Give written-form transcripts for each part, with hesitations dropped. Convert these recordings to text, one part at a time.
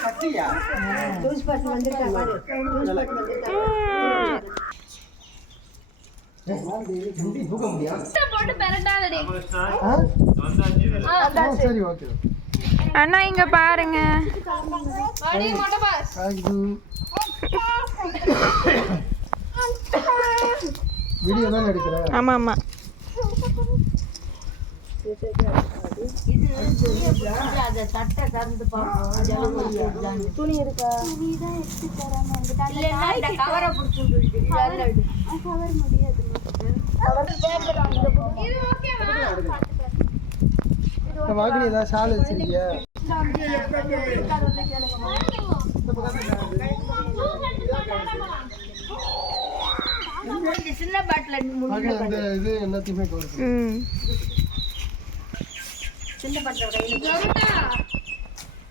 கட்டியா ஜூஸ் பாட்டு வந்திருக்கா பாரு ஜூஸ் பாட்டு வந்திருக்கா தூக்க முடியா போட்டு பெரண்டாதடி சரி ஓகே அண்ணா இங்க பாருங்க அடி மொட்டை பாஸ் வீடியோ தான் எடுக்கற ஆமா ஆமா இது அத சட்டை கறந்து பாப்போம் துணி இருக்கா துணி தான் எடுத்து தரணும் இல்லன்னா இந்த கவரை புடிச்சிட்டு கவர் முடியாது கவர் பேப்பர் இது ஓகேவா இந்த வாகினி ஏதாவது ஷால் வச்சிருக்கியா சின்ன பாட்டில் இந்த இது எல்லாத்தையுமே கொடுத்து சின்ன பாட்டில் கையில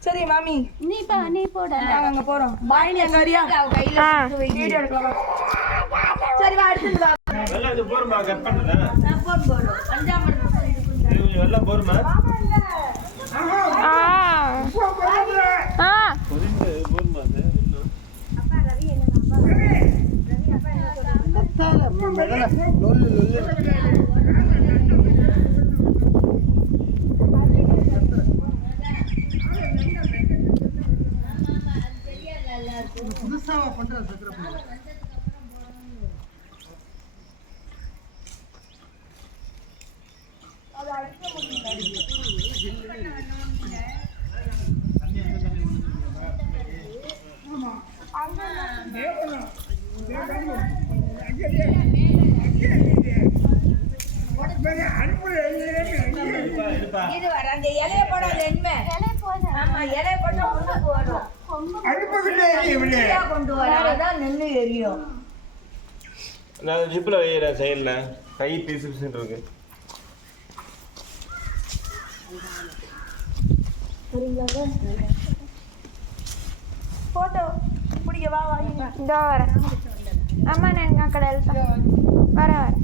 சரி மாமி நீ போட நாங்க போறோம் பாய் நீ அங்க வரியா கையில வீடியோ எடுக்கலாம் சரி வா எடுத்து வா வெல்லம் இது போறமா கட் பண்ணல நான் போன் போறோம் பஞ்சாபம் இது வெல்லம் போறமா பொரிந்து போறமா அது இன்னும் அப்பா ரவி என்னப்பா ரவி அப்பா என்ன சொல்றாங்க பத்தால முதல்ல லொல்லு புதுசா பண்ற சக்கரை இது வர அந்த இலைய போடாத என்மே ஆமா இலைய போட்டா முன்னுக்கு வரும் கொண்டு வர அதான் நின்று எரியும் நான் ஜிப்ல வைக்கிறேன் சைடுல கை பீஸ் பீஸ் இருக்கு போட்டோ பிடிக்க வா வா இதோ வரேன் அம்மா நான் அக்கட வரேன்